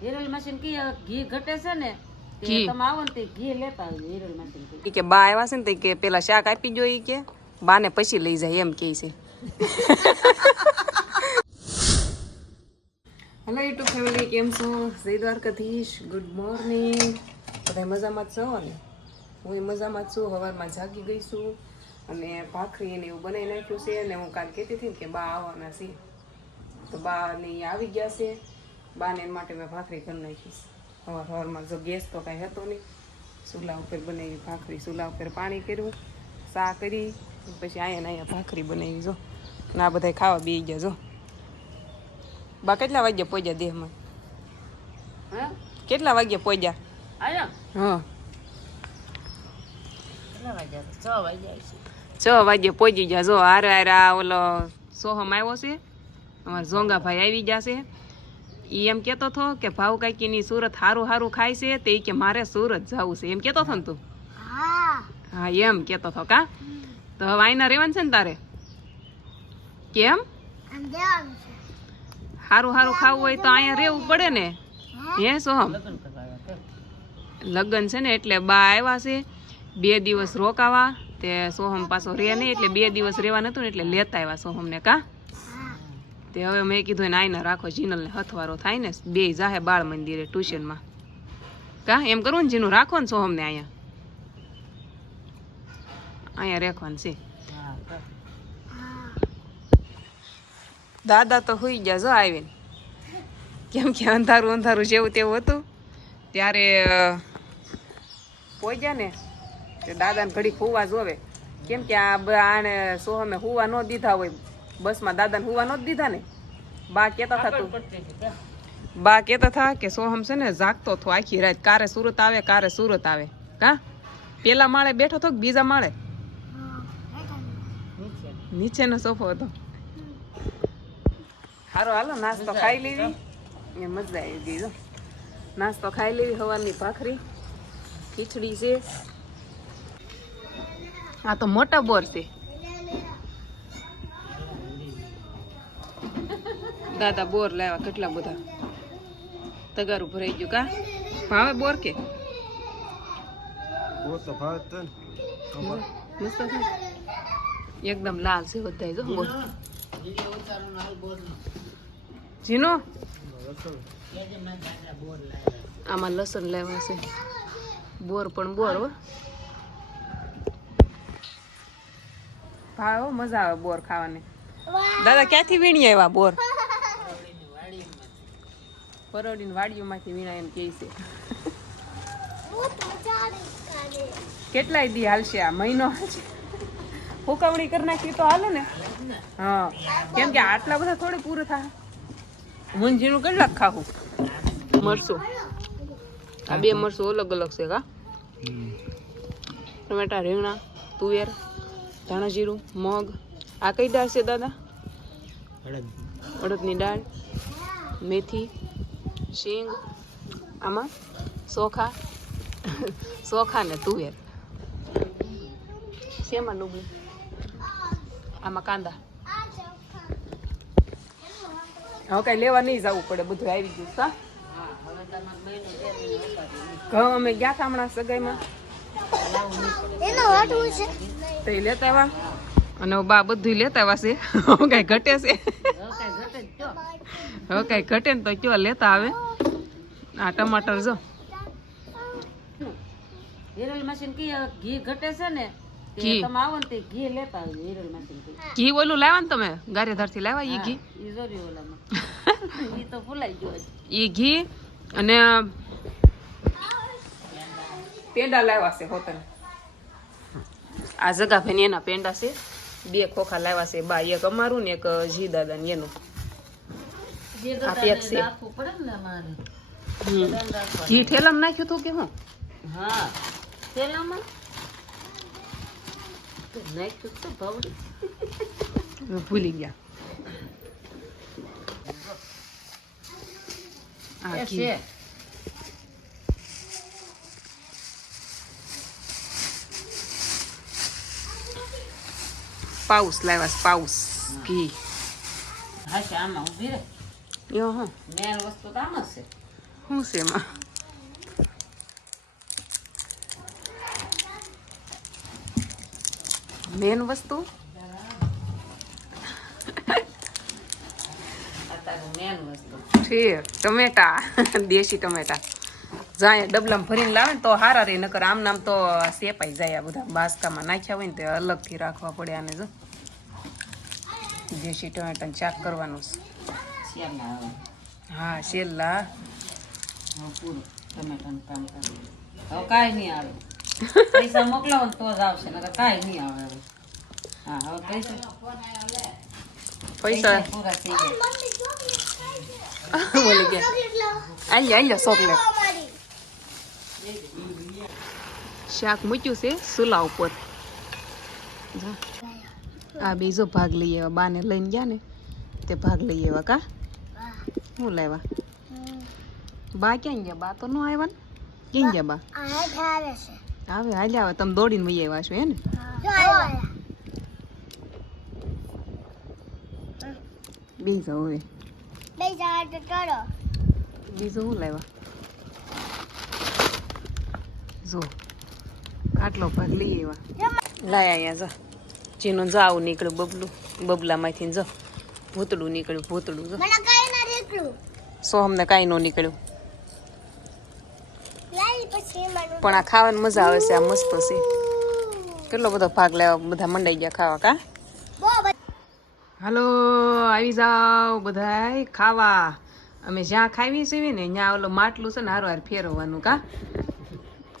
Hiral machine કી ઘી ઘટે છે ને ઘી. તમે આવો ને તે ઘી લેતા આવજો હિરલ મશીન કી કે બા આવ્યા છે ને તે કે પેલા શાક આપી જો ઈ કે બાને પછી લઈ જાય એમ કે છે. હેલો યુટ્યુબ ફેમિલી કેમ છો? જય દ્વારકાધીશ ગુડ મોર્નિંગ બધા મજામાં જ છો ને? હું મજામાં જ છું સવારમાં જાગી ગઈ છું અને ભાખરી એને એવું બનાવી નાખ્યું છે અને હું કાલ કહેતી હતી ને કે બા આવવાના છે. તો બા ને આવી ગયા છે. બાને માટે મેં ભાખરી કરી નાખીશ સવાર સવારમાં જો ગેસ તો કાંઈ હતો નહીં. ચૂલા ઉપર બનાવી ભાખરી ચૂલા ઉપર પાણી કર્યું સા કરી પછી અહીંયા ને અહીંયા ભાખરી બનાવી જો. ને આ બધા ખાવા બેસી ગયા જો. બા કેટલા વાગ્યા પોજ્યા દેહમાં? હા? કેટલા વાગ્યા પોજ્યા આયો? હા. વાગ્યા છ? વાગ્યા છ. વાગ્યે પહોંચી ગયા જો. હારે હારે આ ઓલો સોહમ આવ્યો છે. અમારા ઝોંગાભાઈ આવી ગયા છે. એ એમ કહેતો હતો કે ભાવ કાકીની સુરત હારું હારું ખાય છે તે કે મારે સુરત જવું છે. એમ કહેતો હતો ને તું? હા. એમ કહેતો હતો કા? તો હવે આઈના રહેવાનું છે ને તારે? કેમ? હારું હારું ખાવું હોય તો અહીંયા રહેવું પડે ને. હે. સોહમ? લગ્ન છે ને એટલે બા આવ્યા છે. બે દિવસ રોકાવા. તે સોહમ પાછો રહે નહીં એટલે બે દિવસ રહેવા નતું ને એટલે લેતા આવ્યા સોહમને કા? તે હવે મેં કીધું એને આઈને રાખો, જીનલને હથવારો થાય ને બે જાહે બાળ મંદિરે ટ્યુશનમાં. કા, એમ કરવું ને જીનું રાખો ને સોહમને અહીંયા. અહીંયા રાખવાનું છે. દાદા તો હોઈ ગયા જો આવીને. કેમ કે અંધારું અંધારું જેવું તેવું હતું. ત્યારે પહોંચ્યા ને દાદાને ઘડીક હુવા જોવે. કેમ કે આ આને સોહમે હુવા ન દીધા હોય. બસમાં દાદાને હુવા ન દીધા ને? બા કહેતા હતા તું? બા કહેતા હતા કે સોહમ છે ને જાગતો હતો આખી રાત. કારે સુરત આવે કારે સુરત આવે. કા? પેલા માળે બેઠો હતો કે બીજા માળે? નીચે. નીચેનો સોફો હતો. હારો હાલો નાસ્તો ખાઈ લેવી એ મજા આવી ગઈ જો. નાસ્તો ખાઈ લેવી હવાની ભાખરી ખીચડી છે. આ તો મોટા બોર છે. દાદા બોર લાવ્યા કેટલા બધા? તગારું ભરાઈ ગયું કા? ભાવે બોર કે? એકદમ લાલ છે બધા જો બોર. જીનો? આમાં લસણ લેવા છે. બોર પણ બોર હો. ભાવ મજા આવે બોર ખાવાની. દાદા ક્યાંથી વીણી આવ્યા બોર? પરોડીની વાડીઓમાંથી વીણા એમ કહે છે. કેટલાય દી હાલશે આ? મહિનો હાલશે? હુકવણી કરી નાખી તો હાલે ને? હા. કેમ કે આટલા બધા થોડી પૂરું થાય. મુંજીનું કેટલાક ખાવું? મરચું. આ બે મરચું અલગ અલગ છે કા ટમેટા રીંગણા તુવેર ધાણા જીરું મગ. આ કઈ દાળ છે દાદા? અડદની દાળ મેથી શીંગ આમાં સોખા સોખા ને તુવેર શેમાં ડુંગળી આમાં કાંદા હવે કઈ લેવા નહીં જવું પડે બધું આવી ગયું ઉપાડી. ઘઉં અમે ગયા હતા હમણાં સગાઈમાં તો એ લેતા આવ્યા અને બા બધું લેતા આવ્યા છે હવે કઈ ઘટે છે હવે કાંઈ ઘટે ને તો કયો લેતા આવે? આ ટમાટર જો. હિરલ મશીન કી ઘી ઘટે છે ને ઘી. તમે આવો ને તે ઘી લેતા આવજો હિરલ મશીન કી ઘી ઓલું લાવ્યા ને તમે ગારેધારથી લાવ્યા ઈ ઘી. ઈ જોરી ઓલામાં. ઈ તો ફૂલાઈ ગયો ઈ ઘી અને પેંડા લાવ્યા છે હોતન આ જગા ભાઈ એના પેંડા છે. બે ખોખા લાવ્યા છે બા એક અમારું ને એક જી દાદા ને એનું. બધાને રાખવાનું. ઘી ઠેલામાં નાખ્યું હતું કે હું હા પેલામાં તો નાખ્યું તો ભાવડી ભૂલી ગયા આ એ ઘી છે પાઉસ લાવ્યા છે પાઉસ ઘી હા યો હા. મેન વસ્તુ તો આમાં જ છે. શું છે એમાં? મેન વસ્તુ? અત્યારે મેન વસ્તુ. છે ટમેટા. દેશી ટમેટા. જાય ડબલામાં ભરીને લાવે ને તો હારા રે નકર આમ નામ તો સેપાઈ જાય આ બધા બાસકામાં. નાખ્યા હોય ને તે અલગથી રાખવા પડે આને જો. દેશી ટમેટાને શાક કરવાનું છે. હા છેલ્લા પૂરું ટમેટાનું કામ કરે. હવે કાંઈ નહીં આવે. પૈસા મોકલાવો તો જ આવશે નકર કાંઈ નહીં આવે હવે. હા હવે પૈસા પૈસા. પૂરા થઈ ગયા. બોલી ગયા. આલ્યો આલ્યો ચોકલેટ. શાક મૂક્યું છે સુલા ઉપર. આ બીજો ભાગ લઈ આવ્યા બાને લઈને ગયા ને તે ભાગ લઈ આવ્યા કા? શું લાવ્યા બા ક્યાં ગયા? બા તો ન આવ્યા ને? ક્યાં ગયા બા? આવે હાલ આવે. તમે દોડીને વહી આવ્યા છો હે ને? બીજો હવે. બીજો શું લાવ્યા જો આટલો ભાગ લઈ આવ્યા. લાયા અહીંયા જા. જેનું જાવ નીકળ્યું બબલું. બબલામાંથી જો. ભૂતડું નીકળ્યું ભૂતડું જો. સો અમને કાંઈ ન નીકળ્યું. પણ આ ખાવાની મજા આવે છે આ મસ્ત છે. કેટલો બધો ભાગ લેવા બધા મંડાઈ ગયા ખાવા કા? હલો આવી જાઓ બધા ખાવા. અમે જ્યાં ખાવી છીએ ને ત્યાં ઓલો માટલું છે ને હારો હાર ફેરવવાનું કા?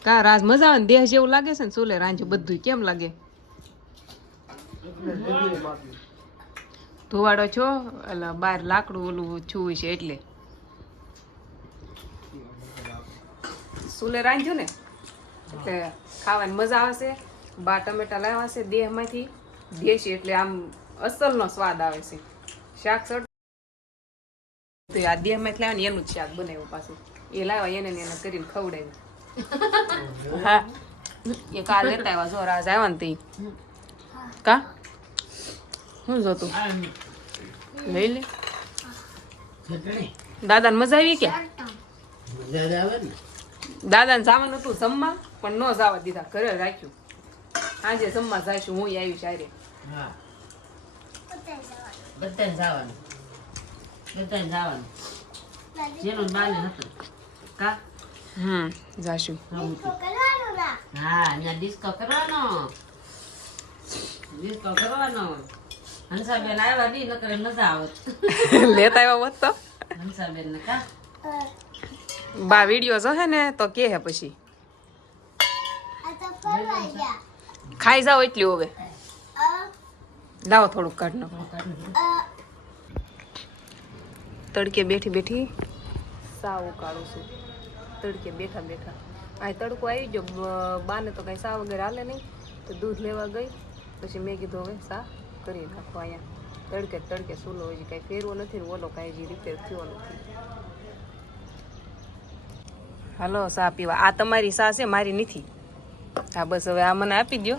કા રાજ મજા આવે ને દેહ જેવું લાગે છે ને સુલે રાંજે બધું કેમ લાગે? ધોવાડો છો? એટલે બહાર લાકડું ઓલું છું છે એટલે. સુલે રાંધ્યું ને? એટલે ખાવાની મજા આવશે બા ટમેટા લાવ્યા છે દેહમાંથી. દેશી એટલે આમ અસલનો સ્વાદ આવે છે. શાક સડ તો આ દેહમાંથી લાવ્યા ને એનું જ શાક બનાવ્યું પાછું. એ લાવ્યા એને એને કરીને ખવડાવ્યું. હા. એ કા લેતા આવ્યા જો રાજ આવ્યા ને તે કા? શું જોતું લઈ લે. દાદાને મજા આવી કે? દાદાને જવાનું હતું જમવા પણ ન જવા દીધા. ઘરે રાખ્યું. આજે જમવા જાશું હું આવી સારે બધાને જવાનું. બધાને જવાનું. જેનું બાને હતું કા? હમ જાશું. હા અહીંયા ડિસ્કો કરવાનો. ડિસ્કો કરવાનો. હંસાબેન આવ્યા નહીં નકર મજા આવત લેતા આવ્યા હોત તો હંસાબેન ને કા બા વીડિયો જોહે ને તો કે હે પછી ખાઈ જાઓ એટલી હવે લાવો થોડુંક કાઢ નાખો તડકે બેઠી બેઠી સાવ ઉકાળું છું. તડકે બેઠા બેઠા. આ તડકો આવી ગયો. બાને તો કાંઈ સા વગર હાલે નહીં. તો દૂધ લેવા ગઈ. પછી મેં કીધું હવે સા. કરી નાખો અહીંયા. તડકે તડકે સૂલો હજી કાંઈ ફેરવો નથી ને ઓલો કાંઈ હજી રિપેર થયો નથી. હાલો સા પીવા. આ તમારી સા છે મારી નથી. હા બસ હવે આ મને આપી દો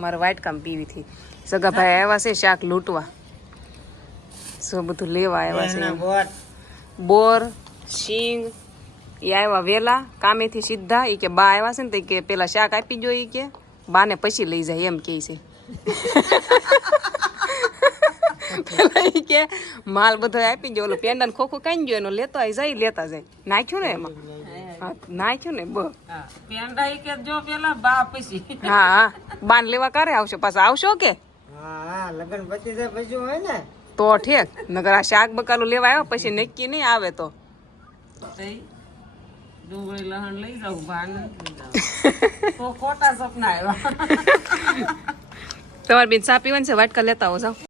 મારે વાટકામ પીવી સગા ભાઈ આવ્યા છે શાક લૂંટવા. શું બધું લેવા આવ્યા છે. બોર શીંગ એ આવ્યા વેલા. કામેથી સીધા. એ કે બા આવ્યા છે ને તો કે પેલા શાક આપી જો એ કે. બાને પછી લઈ જાય એમ કે છે. પેલા એ કે માલ બધો આપી ગયો ઓલું પેંડા ખોખું કાઈ ગયો એનો લેતો આવી જાય લેતા જાય. નાખ્યું ને એમાં? નાખ્યું ને બ પેંડા કે જો પેલા બા પછી. હા હા. બાન લેવા ક્યારે આવશો? પાછા આવશો કે? તો ઠેક. નગર આ શાક બકાલું લેવા આવ્યો પછી નક્કી નહીં આવે તો. ડુંગળી લહણ લઈ જાઉં બા નથી લઈ જાઉં. તો ખોટા સપના આવ્યા. તમારે બેન સા પીવાની છે? વાટકા લેતા આવો જાઓ.